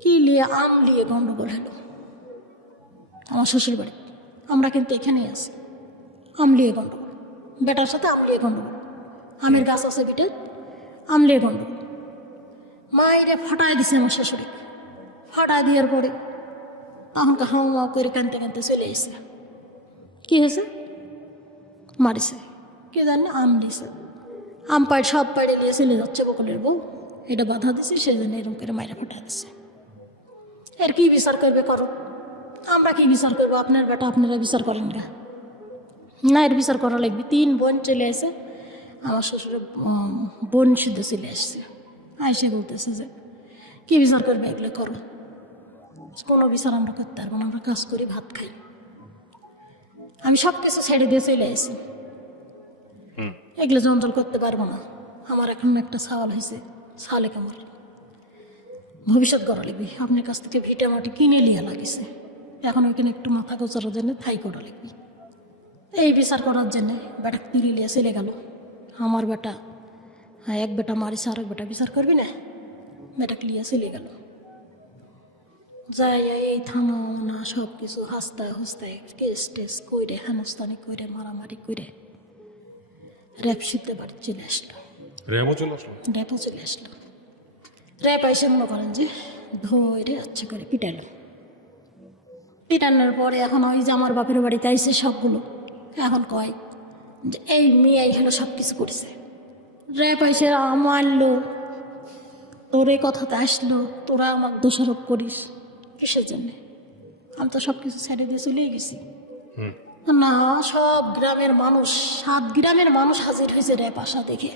কি নিয়ে আম নিয়ে গন্ডগোল হলো। আমার শ্বশুর বাড়ি। আমরা কিন্তু এখানেই আছি, আমলিয়ে গণ্ডগোল, বেটার সাথে আমলিয়ে গণ্ডগোল, আমের গাছ আছে বিটের, আমলিয়ে গণ্ডগোল। মাইরে ফাটায় দিছে আমার শ্বশুরে, ফাটায় দেওয়ার পরে তখনকে হাওয়া করে কানতে কানতে চলে এসে কি হয়েছে, মারিছে, কে জানে আম দিছে, আম পাড় সব পাড়ে নিয়ে চলে যাচ্ছে বকুলের বউ, এটা বাধা দিছে, সেই জন্য এরকম করে মাইরা ফাটায় দিচ্ছে। এর কি বিচার করবে করো, আমরা কি বিচার করবো, আপনার বেটা আপনারা বিচার করেন গা না, এর বিচার করা লাগবে। 3 বোন চলে আসে, আমার শ্বশুরের বোন শুদ্ধ চলে আসছে, আইসে বলতেছে যে কি বিচার করবে, এগুলো করো। কোনো বিচার আমরা করতে পারবো না, আমরা কাজ করি, ভাত খাই। আমি সব কিছু ছেড়ে দিয়ে চলে আসি, এগুলো জঞ্জল করতে পারবো না। আমার এখন একটা সাওয়াল হয়েছে, সালে কামার ভবিষ্যৎ করা লাগবে। আপনার কাছ থেকে ভিটা মাটি কিনে লিয়া লাগিছে, এখন ওইখানে একটু মাথা গোচানোর জন্য থাই করা লাগবে। এই বিচার করার জন্যে বেটা কিনে লিয়া চলে গেল। আমার বেটা, হ্যাঁ, এক বেটা মারিছে, আর এক বেটা বিচার করবি না, বেটাকে লিয়া চলে গেল। যাই এই থানা না সব কিছু হাসতে হাসতে কেস টেস কইরে, হেনস্তানি কইরে, মারামারি কইরে র্যাপ শিখতে বাড়ি চলে আসলো। র্যাবও চলে আসলো? র্যাপও চলে আসলো। র্যাপ এসে মনে করেন যে ধরে আচ্ছা করে পিটালো। পিটানোর পরে এখন ওই যে আমার বাপের বাড়িতে আইসে সবগুলো, এখন কয় যে এই মেয়ে এখানে সব কিছু করেছে। র্যাপ এসে মারলো, তোর এই কথাতে আসলো, তোরা আমাকে দোষারোপ করিস কিসের জন্যে? আমি তো সব কিছু ছেড়ে দিয়ে চলেই গেছি। না, সব গ্রামের মানুষ, 7 গ্রামের মানুষ হাজির হয়েছে র্যাপ আসা দেখে।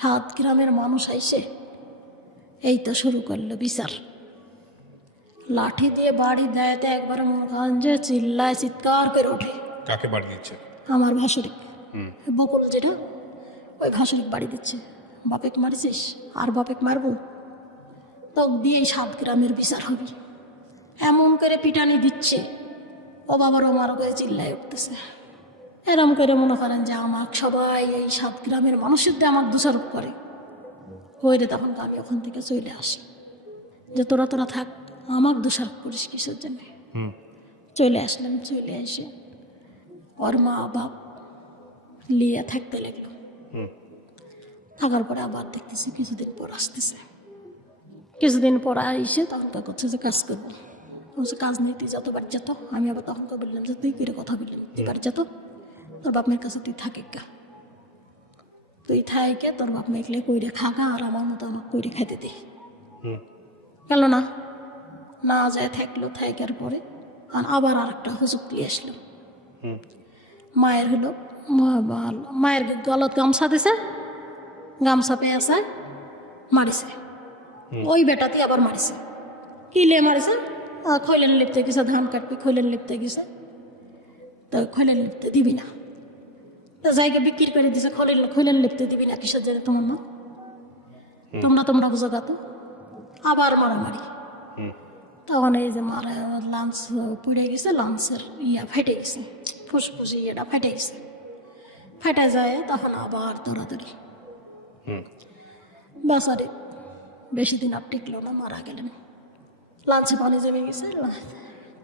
7 গ্রামের মানুষ আইসে এই তো শুরু করলো বিচার। লাঠি দিয়ে বাড়ি দেয়, একবারে মনে করেন যে চিল্লায়, চিৎকার করে ওঠে। কাকে বাড়ি দিচ্ছে? আমার ভাসুরিক, বকুল যেটা, ওই ভাসুরিক বাড়ি দিচ্ছে। বাপেক মারিছিস আর বাপেক মারবো, তো দিয়েই 7 গ্রামের বিচার হবে, এমন করে পিটানি দিচ্ছে। ও বাবার ও মারো করে চিল্লায় উঠতেছে। এরম করে মনে করেন যে আমার সবাই এই 7 গ্রামের মানুষের দিয়ে আমার দোষারোপ করে কইরে। তখন আমি ওখান থেকে চলে আসি যে তোরা থাক, আমার দোষারোপ করিস কিসের জন্য? চলে আসলাম। চলে এসে ওর মা বাপ লিয়ে থাকতে লাগলো। থাকার পরে আবার দেখতেছি কিছুদিন পর আসতেছে। কিছুদিন পর এসে তখন করছে যে কাজ করবো, বলছে কাজ নেই, তুই যত বাড়ি যেত। আমি আবার তখন বললাম যে তুই করে কথা বললি, তুই বাড়ি যেত, তোর বাপ মেয়ের কাছে তুই থাকে গা, তুই থাকে তোর বাপ মেয়েকে কইরে খাগা, আর আমার মতো আমাকে কইরে খাইতে দে। গেল না, না যায় থাকলো। থাকার পরে আবার আর একটা হুজুক দিয়ে আসলো। মায়ের হলো মায়ের গলত গামছা দিছে, গামছা পেয়ে আছে, মারিছে। ওই বেটাতে আবার মারিছে। কিলে মারিছে, খৈলেন লিপতে গেছে, ধান কাটবি, খৈলেন লিপতে গেছে, তো খৈলেন লিপতে দিবি না, তো জায়গা বিক্রি করে দিছে। খৈলেন লিপতে দিবি না কিসের জায়গায় তোমার না, তোমরা বুঝো গাতো। আবার মারামারি। তখন এই যে মারা লাঞ্চ পড়ে গেছে, লাঞ্চের ফেটে গেছে, ফুসফুসি ইয়েটা ফেটে গেছে। ফেটে যায় তখন আবার দৌড়াদৌড়ি। বাসারে বেশি দিন আর টিকলো না, মারা গেলেন। লাঞ্চে পানি জমে গেছে,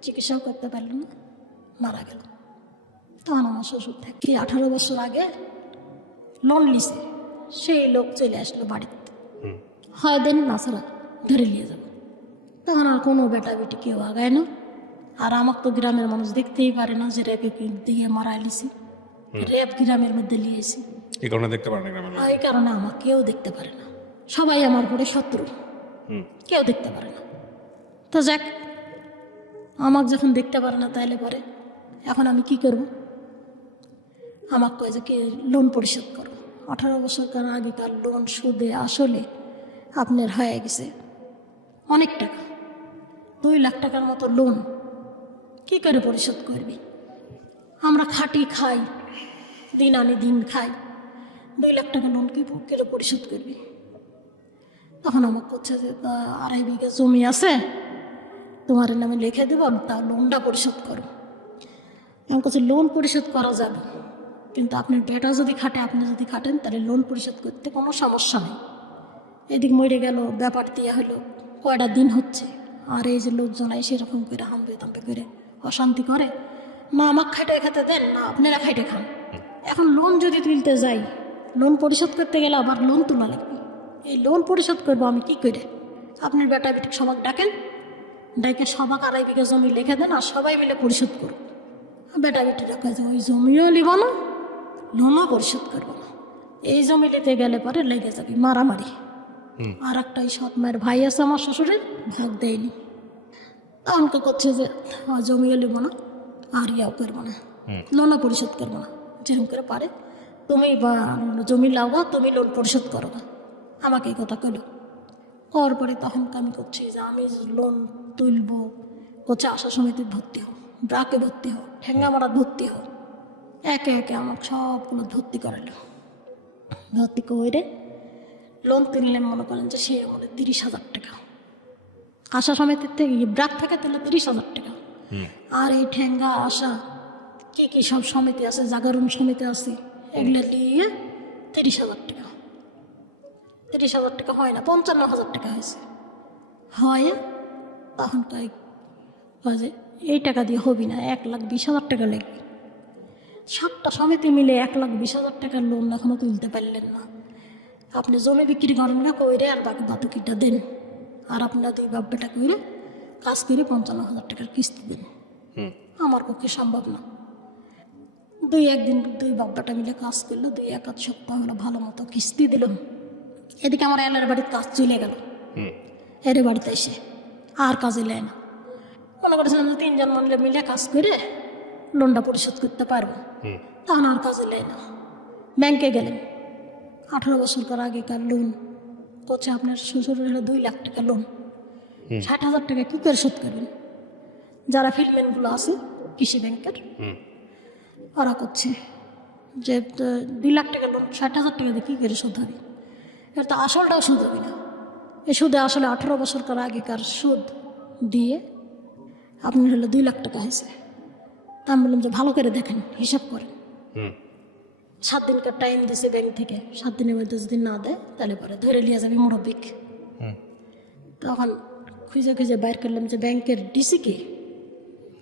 চিকিৎসাও করতে পারল না, মারা গেল। তখন আমার শ্বশুর থেকে 18 বছর আগে লোন লিছে, সেই লোক চলে আসলো বাড়িতে, হয় দিন নাছাড়া ধরে নিয়ে যাবো। তখন আর কোনো বেটা বেটি কেউ আগায় না। আর আমাকে তো গ্রামের মানুষ দেখতেই পারে না যে র্যাপে দিয়ে মারাই লিছি, র্যাপ গ্রামের মধ্যে লিয়েছি। এই কারণে দেখতে পারে না, এই কারণে আমাকে কেউ দেখতে পারে না, সবাই আমার পরে শত্রু, কেউ দেখতে পারে না। তো যাক, আমাকে যখন দেখতে পারে না তাহলে পরে এখন আমি কি করব? আমাকে কয়ে যে কি লোন পরিশোধ করো। 18 বছর আগেকার লোন সুদে আসলে আপনার হয়ে গেছে অনেক টাকা, 2 লাখ টাকার মতো লোন। কি করে পরিশোধ করবি? আমরা খাটি খাই, দিন আনি দিন খাই, 2 লাখ টাকা লোন কি করে পরিশোধ করবি? তখন আমার করছে যে 2.5 বিঘা জমি আছে, তোমার নামে লিখে দেবো, তা লোনটা পরিশোধ করো। আমার কাছে লোন পরিশোধ করা যাবে, কিন্তু আপনার বেটা যদি খাটে, আপনি যদি খাটেন, তাহলে লোন পরিশোধ করতে কোনো সমস্যা নেই। এদিক মরে গেল, ব্যাপার দিয়ে হলো, কয়টা দিন হচ্ছে, আর এই যে লোকজন সেরকম করে হাম্পে তাম্পে করে অশান্তি করে, না আমাকে খাইটে খেতে দেন, না আপনারা খাইটে খান। এখন লোন যদি তুলতে যাই, লোন পরিশোধ করতে গেলে আবার লোন তোলা লাগবে। এই লোন পরিশোধ করবো আমি কি করে? আপনার বেটা বেটি সবাক ডাকেন, ডাকে সবাক 2.5 বিঘা জমি লিখে দেন আর সবাই মিলে পরিশোধ করুন। বেটা বেটিরা কাজে ওই জমিও নিব না, লোনও পরিশোধ করবো না। এই জমি নিতে গেলে পরে লেগে যাবে মারামারি। আর একটা এই সৎ মায়ের ভাই আছে আমার শ্বশুরের, ভাগ দেয়নি। তখনকে করছে যে জমিও নেব না আর ইয়াও করবো না, লোনও পরিশোধ করবো না। যেরকম করে পারে তুমি বা জমি লাও, তুমি লোন পরিশোধ করো না, আমাকে এই কথা কইল। করার পরে তখন আমি করছি যে আমি লোন তুলবো, করছে আশা সমিতি ভর্তি হও, ব্রাকে ভর্তি হও, ঠেঙ্গামারাত ভর্তি হও। একে একে আমাকে সবগুলো ভর্তি করালো। ভর্তি করে লোন তুললেন, মনে করেন যে সে আমাদের 30,000 টাকা। আশা সমিতির থেকে ব্রাক থেকে তুলে 30,000 টাকা। আর এই ঠেঙ্গা আশা কি কি সব সমিতি আছে, জাগরণ সমিতি আছে, এগুলো নিয়ে 30,000 টাকা। 30,000 টাকা হয় না, 55,000 টাকা হয়েছে। হয় তখন যে এই টাকা দিয়ে হবি না, 1,20,000 টাকা লাগবে। 7টা সমিতি মিলে 1,20,000 টাকার লোন এখনো তুলতে পারলেন না। আপনি জমি বিক্রি করেন না, কইরে আর বাকি বাতুকিটা দেন, আর আপনারা 2 বাপ বেটা কইরে কাজ করে 55,000 টাকার কিস্তি দেন। আমার পক্ষে সম্ভব না। 2 বাপ বেটা মিলে কাজ করলো, 2-1 সপ্তাহ হলো ভালো মতো কিস্তি দিলাম। এদিকে আমার এলার বাড়ির কাজ চলে গেল, এর বাড়িতে এসে আর কাজে নেয় না। মনে করেছিলাম যে 3 জন মিলে কাজ করে লোনটা পরিশোধ করতে পারবো, তখন আর কাজে নেয় না। ব্যাংকে গেলেন, 18 বছর আগেকার লোন করছে, আপনার শ্বশুরের হলো 2 লাখ টাকা লোন, 60,000 টাকা কী করে শোধ করবেন? যারা ফিল্ডম্যানগুলো আছে কৃষি ব্যাংকের, ওরা করছে যে 2 লাখ টাকা লোন 60,000 টাকা দিয়ে কী করে শোধ হবে? এর তো আসলটাও সুদ হবে না। এই সুদে আসলে 18 বছর আগেকার সুদ দিয়ে আপনার হলো 2 লাখ টাকা হয়েছে। তা আমি বললাম যে ভালো করে দেখেন, হিসাব করেন। 7 দিনকার টাইম দিয়েছে ব্যাংক থেকে, 7 দিনের মধ্যে যদি না দেয় তাহলে পরে ধরে নিয়ে যাবে মুরব্বিক। তখন খুঁজে খুঁজে বাইর করলাম যে ব্যাংকের ডিসি কে।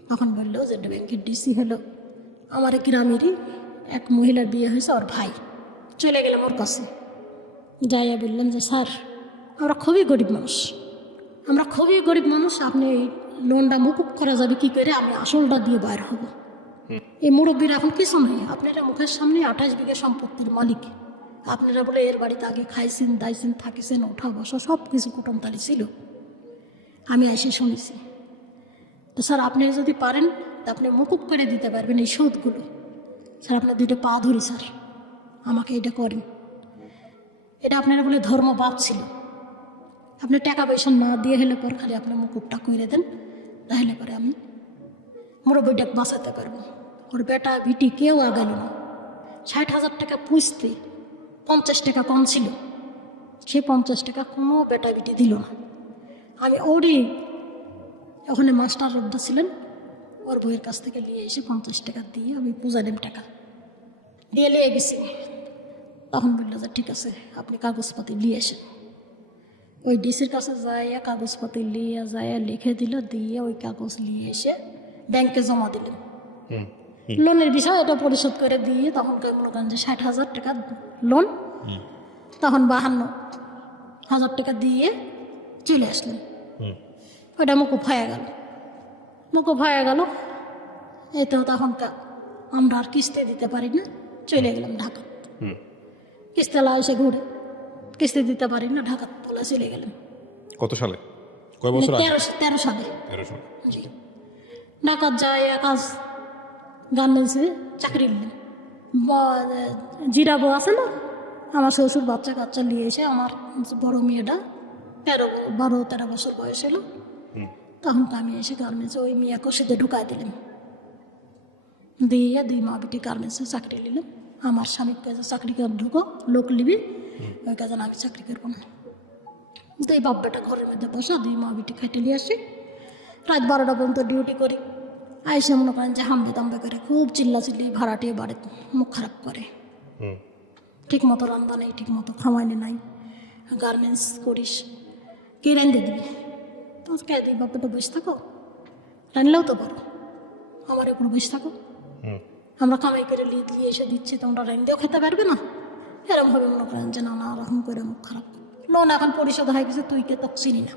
তখন বললো যে ব্যাংকের ডিসি হলো আমার গ্রামেরই এক মহিলার বিয়ে হয়েছে, ওর ভাই। চলে গেলাম ওর কাছে, যাইয়া বললাম যে স্যার আমরা খুবই গরিব মানুষ, আপনি এই লোনটা মুকুব করা যাবে কি করে? আমি আসলটা দিয়ে বাইর হব। এই মুরব্বীর এখন কিছু নেই, আপনারা মুখের সামনে 28 বিঘা সম্পত্তির মালিক। আপনারা বলে এর বাড়িতে আগে খাইছেন, দাইছেন, থাকিছেন, ওঠা বসা সব কিছু কুটুমতালি ছিল, আমি এসে শুনেছি। তো স্যার আপনি যদি পারেন তা আপনি মুকুব করে দিতে পারবেন এই সুদগুলো। স্যার আপনার 2টা পা ধরি স্যার, আমাকে এটা করেন। এটা আপনারা বলে ধর্মবাদ ছিল, আপনি টাকা পয়সা না দিয়ে হলে পর খালি আপনি মুকুবটা করে দেন, তাহলে পরে আমি মুরব্বীটা বাঁচাতে পারবো। ওর বেটা বিটি কেউ আগাল না। 60,000 টাকা পুষতে 50 টাকা কম ছিল, সে 50 টাকা কোনো বেটা বিটি দিল না। আমি ওরই ওখানে মাস্টার রোডটা ছিলেন, ওর বইয়ের কাছ থেকে নিয়ে এসে 50 টাকা দিয়ে আমি পূজালাম, টাকা দিয়ে নিয়ে গেছি। তখন বললো যে ঠিক আছে আপনি কাগজপাতি নিয়ে এসেন। ওই ডিসির কাছে যাইয়া কাগজপাতি নিয়ে যাইয়া লিখে দিল, দিয়ে ওই কাগজ নিয়ে এসে ব্যাংকে জমা দিলেন। লোনের বিষয় এটা পরিশোধ করে দিয়ে তখন মনে করেন যে 60,000 টাকা লোন, তখন 52,000 টাকা দিয়ে চলে আসলেন। ওটা মুকুব হয়ে গেল। এই তো তখন আমরা আর কিস্তি দিতে পারি না, চলে গেলাম ঢাকা। কিস্তিলা এসে ঘুরে কিস্তি দিতে পারি না, ঢাকা বলে চলে গেলাম। কত সালে, কয় বছর আগে? 13 সালে। 13 সালে। জি, ঢাকা যায় কাজ, গার্মেন্টসে চাকরি নিলেন। জিরাবো আছে না, আমার শ্বশুর বাচ্চা কাচ্চা নিয়ে এসে আমার বড় মেয়েটা 12-13 বছর বয়স হলো, তখন তো আমি এসে গার্মেন্টসে ওই মেয়ে কষিতে ঢুকাই দিলাম, দিয়ে 2 মা বেটি গার্মেন্টসে চাকরি নিলাম। আমার স্বামীর কাছে চাকরি করে ঢুকো, লোক নিবি, ওই কাজে আমি চাকরি করবো না। 2 বাপ বেটা ঘরের মধ্যে বসা, 2 মা বেটি খাইতে নিয়ে আসি, রাত 12টা পর্যন্ত ডিউটি করি। আইসে মনে করেন যে হাম্বে তাম্বে করে খুব চিল্লি ভাড়াটিয়ে বাড়িতে মুখ খারাপ করে। ঠিক মতো রান্না নেই, ঠিক মতো খাওয়াইনি নাই, গার্মেন্টস করিস কে রেঁধে দিবি? তোমার কে দিই বাপটা বসে থাকো, রানলেও তো পারো, আমার উপর বসে থাকো, আমরা কামাই করে লিয়ে এসে দিচ্ছি, তোমরা রেন্দেও খেতে পারবে না। এরকম ভাবে মনে করেন যে না ওরকম করে মুখ খারাপ। লোন এখন পরিশোধ হয়ে গেছে, তুই কে তো চিনি না।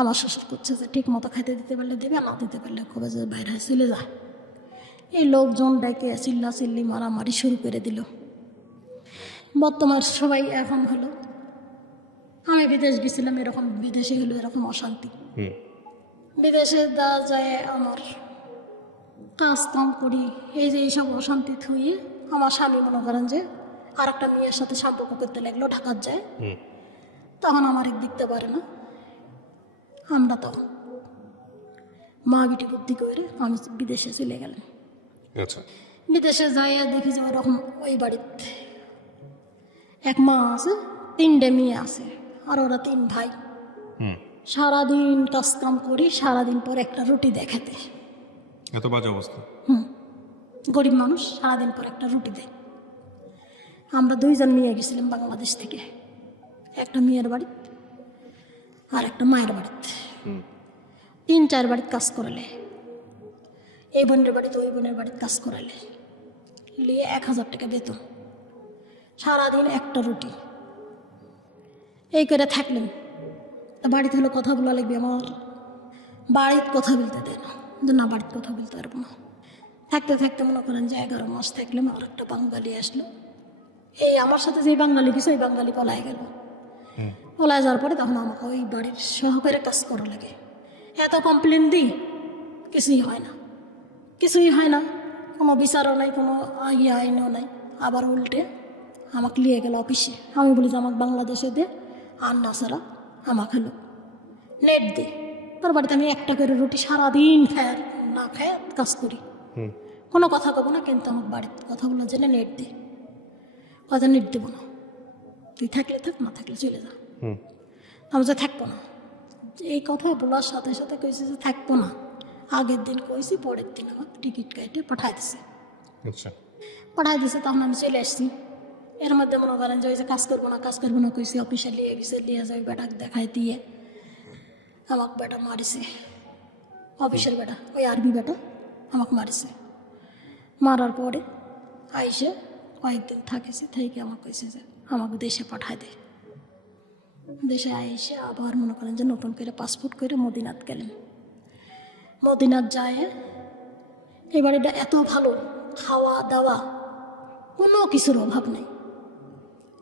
আমার শ্বশুর করছে যে ঠিক মতো খাইতে দিতে পারলে দেবে, না দিতে পারলে কবে যে বাইরে চলে যায়। এই লোকজন ডেকে চিল্লা চিল্লি মারামারি শুরু করে দিল। বর্তমান সবাই এখন হলো, আমি বিদেশ গেছিলাম, এরকম বিদেশে হলো এরকম অশান্তি। বিদেশে দেওয়া যায় আমার কাজ কাম করি, এই যে এইসব অশান্তি থুয়ে আমার স্বামী মনে করেন যে আর একটা মেয়ের সাথে সম্পর্ক করতে লাগলো, ঢাকার যায়। তখন আমার দেখতে পারে না, আমরা তখন মা বিটি বুদ্ধি করে আমি বিদেশে চলে গেলাম। আচ্ছা, বিদেশে যাইয়া দেখি যে ওরকম ওই বাড়িতে এক মা আছে, 3টে মেয়ে আছে, আর ওরা 3 ভাই। সারাদিন কাজ কাম করি, সারাদিন পর একটা রুটি দেখাতে। এত বাজে অবস্থা। গরিব মানুষ, সারাদিন পর একটা রুটি দেয়। আমরা 2 জন নিয়ে গেছিলাম বাংলাদেশ থেকে, একটা মেয়ের বাড়িতে আর একটা মায়ের বাড়িতে। 3-4 বাড়িতে কাজ করালে, এই বোনের বাড়িতে ওই বোনের বাড়িতে কাজ করালে, নিয়ে 1000 টাকা বেতন, সারাদিন একটা রুটি। এই করে থাকলেন। তা বাড়িতে হলে কথা বলা লাগবে, আমার বাড়িতে কথা বলতে দেয় না, যে না বাড়িতে কথা বলতে পারবো না। থাকতে থাকতে মনে করেন যে 11 মাস থাকলাম, আর একটা বাঙালি আসলো। এই আমার সাথে যে বাঙালি কিছু, ওই বাঙালি পলায় গেল। পলায় যাওয়ার পরে তখন আমাকে ওই বাড়ির সহকারে কাজ করা লাগে। এত কমপ্লেন দিই, কিছুই হয় না, কিছুই হয় না, কোনো বিচারও নাই, কোনো আইনও নাই। আবার উল্টে আমাকে নিয়ে গেল অফিসে। আমি বলি যে আমাকে বাংলাদেশে দে, আর না ছাড়া আমাকে হলো নেট দে। তার বাড়িতে আমি একটা করে রুটি সারাদিন খায় না খায় কাজ করি, কোনো কথা কব না, কিন্তু আমার বাড়িতে কথা বলার জন্য নেট দে। কথা নেট দেবো না, তুই থাকলে থাক, না থাকলে চলে যা। আমি যে থাকবো না, এই কথা বলার সাথে সাথে কইছে যে থাকবো না। আগের দিন কইছি, পরের দিন আমার টিকিট কেটে পাঠাই দিছে। আচ্ছা, পাঠাই দিছে, তখন আমি চলে আসছি। এর মধ্যে মনে করেন যে ওই যে কাজ করবো না কইছি, অফিসে নিয়ে গেছে, নিয়ে যাই বেটাকে দেখাই দিয়ে আমাকে বেটা মারিছে। অফিসের বেটা, ওই আরবি বেটা আমাকে মারিছে। মারার পরে আইসে কয়েকদিন থাকেছে, থেকে আমাকে কইছে যে আমাকে দেশে পাঠায় দে। দেশে আইসে আবার মনে করেন যে নতুন করে পাসপোর্ট করে মদিনাত গেলেন। মদিনাত যায়, এই বাড়িটা এত ভালো, খাওয়া দাওয়া কোনো কিছুর অভাব নেই।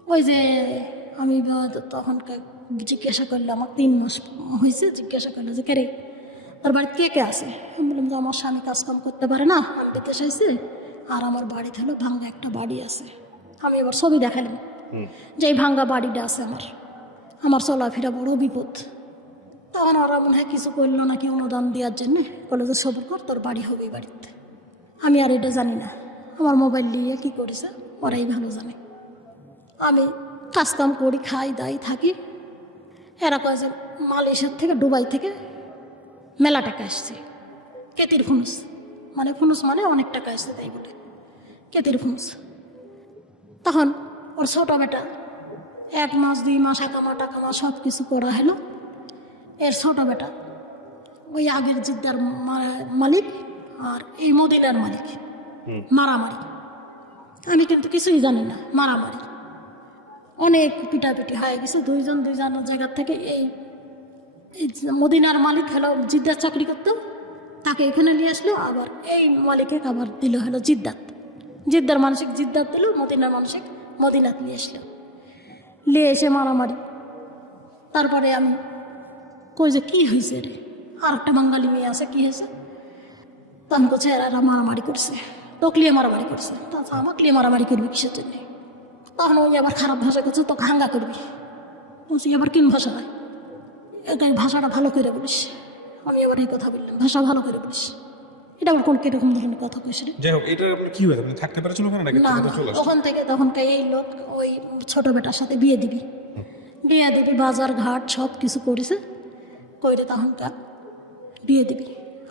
ওই যে আমি তখন জিজ্ঞাসা করলে, আমার 3 মাস হয়েছে, জিজ্ঞাসা করলো যে কে রে তার বাড়িতে কে কে আছে। আমি বললাম যে আমার স্বামী কাজকাম করতে পারে না, আমি বিদেশ আইছি, আর আমার বাড়িতে হলো ভাঙ্গা একটা বাড়ি আছে। আমি এবার ছবি দেখালাম যে এই ভাঙ্গা বাড়িটা আছে, আমার চলাফেরা বড় বিপদ। তখন ওরা মনে হয় কিছু করলো নাকি অনুদান দেওয়ার জন্যে, বলে যে সবর কর, তোর বাড়ি হবে এই বাড়িতে। আমি আর এটা জানি না, আমার মোবাইল নিয়ে কী করেছে ওরাই ভালো জানে। আমি কাজকাম করি, খাই দাই থাকি। এরা কয় যে মালয়েশিয়ার থেকে, দুবাই থেকে মেলা টাকা আসছে, কেতির ফুনুস, মানে ফুনুস মানে অনেক টাকা আসছে, তাই বলে কেতির ফুনুস। তখন ওর ছোটো বেটা 1 মাস 2 মাস টাকামা সব কিছু করা হলো। এর ছোটো বেটা ওই আগের জিদ্দার মালিক আর এই মদিনার মালিক মারামারি। আমি কিন্তু কিছুই জানি না, মারামারি অনেক পিটাপিটি হয়ে গেছে। 2 জন 2 জনের জায়গার থেকে এই মদিনার মালিক হলো জিদ্দার চাকরি করতো, তাকে এখানে নিয়ে আসলো। আবার এই মালিকে আবার দিল হলো জিদ্দার মানসিক জিদ্দাত দিল, মদিনার মানসিক মদিনাত নিয়ে আসলো। নিয়ে এসে মারামারি। তারপরে আমি কই যে কী হয়েছে রে, আর একটা বাঙালি মেয়ে আছে, কী হয়েছে? তখন করছে এরা মারামারি করছে, তোকে নিয়ে মারামারি করছে। তাছাড়া আমাকে নিয়ে মারামারি করবি কিসের জন্যে? তখন ওই আবার খারাপ ভাষা করছে, তোকে হাঙ্গা করবি। বলছি আবার কিন ভাষা হয়, এটাই ভাষাটা ভালো করে বলিস। আমি আবার এই কথা বললাম, ভাষা ভালো করে বলিস। এটা আবার কোন কিরকম ধরনের কথা কইস রে? যাই হোক, এটা আপনার কি হয়েছে? আপনি থাকতে পারছেন ওখানে নাকি না না, চলে আসছেন? ওখান থেকে তখনকে এই লোক ওই ছোট বেটার সাথে বিয়ে দিবি, বাজার ঘাট সব কিছু করেছে, করে তখনকার বিয়ে দিবি।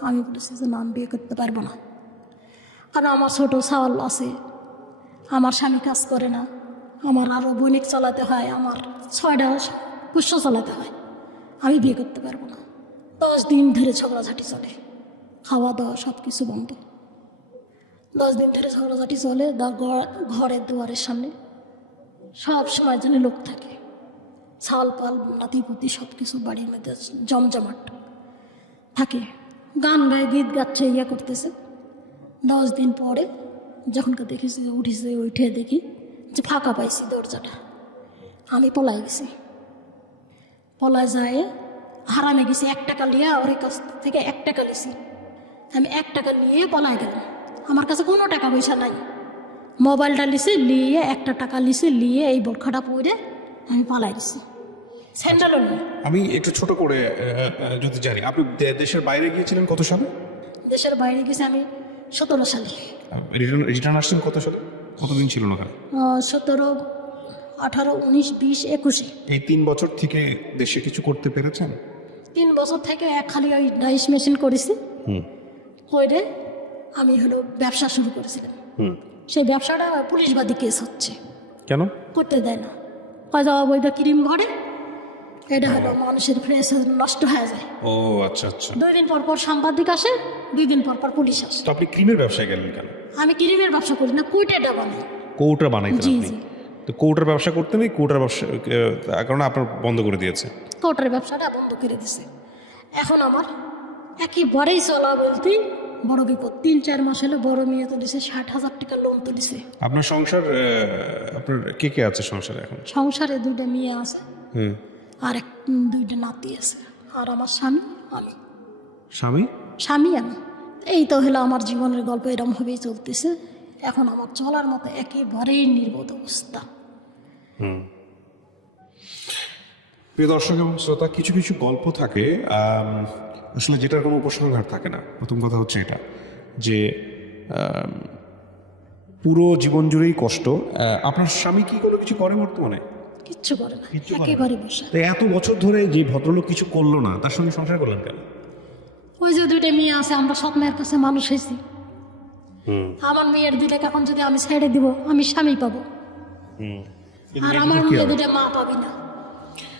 আমি বলেছি যে না, আমি বিয়ে করতে পারবো না, কারণ আমার ছোট চাওয়াল আছে, আমার স্বামী কাজ করে না, আমার আরও বৈনিক চালাতে হয়, আমার 6টা পুষ্য চালাতে হয়, আমি বিয়ে করতে পারবো না। 10 দিন ধরে ঝগড়াঝাটি চলে, খাওয়া দাওয়া সব কিছু বন্ধ। 10 দিন ধরে ঝগড়াঝাটি চলে, ঘরের দুয়ারের সামনে সব সময় যেন লোক থাকে, ছাল পাল নাতিপুতি সব কিছু বাড়ির মধ্যে জমজমাট থাকে, গান গায়ে গীত গাচ্ছে, ইয়া করতেছে। 10 দিন পরে যখনকার দেখেছি উঠেছে, উঠে দেখি যে ফাঁকা পাইছি দরজাটা, আমি পলাই গেছি। পলায় যায় হারামে গেছি, 1 টাকা নিয়ে ওর কাছ থেকে 1 টাকা নিছি। আমি 1 টাকা নিয়ে পলায় গেলাম, আমার কাছে কোনো টাকা পয়সা নাই। মোবাইলটা লিছে, নিয়ে 1 টাকা লিছে, নিয়ে এই বোরখাটা পরে আমি পালাই গেছি। স্যান্ডেলও নেই। আমি একটু ছোট করে যদি জানি, আপনি দেশের বাইরে গিয়েছিলেন কত সালে? দেশের বাইরে গেছি আমি 17 সালে। রিটার্ন আসছেন কত সালে? কতদিন ছিলেন ওখানে? 17, 18, 19, 20, 21। এই 3 বছর থেকে দেশে কিছু করতে পেরেছেন? 3 বছর থেকে খালি ওই ডাইস মেশিন করেছি। করে আমি হলো ব্যবসা শুরু করেছিলাম। সেই ব্যবসাটা পুলিশবাদী কেস হচ্ছে, কেন করতে দেয় না, হয়তো অবৈধ ক্রিম ঘরে, এটা হলো মানুষের ফ্রেশ নষ্ট হয়ে যায়। ও আচ্ছা আচ্ছা। 2 দিন পর পর সাংবাদিক আসে, 2 দিন পর পর পুলিশ আসে। তো আপনি ক্রিমের ব্যবসায় গেলেন কেন? আমি ক্রিমের ব্যবসা করি না, কুইটেটা বানাই। কৌটা বানাইতেন জি আপনি? জি, তো কৌটার ব্যবসা করতেন, এই কৌটার ব্যবসা তার কারণে আপনার বন্ধ করে দিয়েছে। কোটার ব্যবসাটা বন্ধ করে দিছে। এখন আমার একেবারেই চলা বলতে বড় বিপদ। 3-4 মাস হলে বড় মেয়ে তুলেছে, 60,000 টাকা লোন তুলেছে। আপনার সংসার, আপনার কে কে আছে সংসারে এখন? সংসারে 2টা মেয়ে আছে, হুম। আর 2টা নাতি আছে, আর আমার স্বামী, আমি। স্বামী? আমি। এই তো হলো আমার জীবনের গল্প, এরমভাবেই চলতেছে। এখন আমার চলার মতো একেবারেই নির্বোধ অবস্থা। প্রিয় দর্শক এবং শ্রোতা, কিছু কিছু গল্প থাকে আসলে যেটার কোনো উপসংহার থাকে না। প্রথম কথা হচ্ছে এটা যে পুরো জীবন জুড়েই কষ্ট। আপনার স্বামী কি কোনো কিছু করে বর্তমানে? কিচ্ছু করে না, কিচ্ছু করে না? একেবারে বসে। তো এত বছর ধরে যে ভদ্রলোক কিছু করলো না, তার সঙ্গে সংসার করলেন কেন? ওই যে 2টা মেয়ে আছে, আমরা সৎ মায়ের কাছে মানুষ হয়েছি। আমার মেয়ের দিলে এখন যদি আমি ছেড়ে দিব, আমি স্বামী পাবো, আর আমার মেয়ে 2টা মা পাবি না।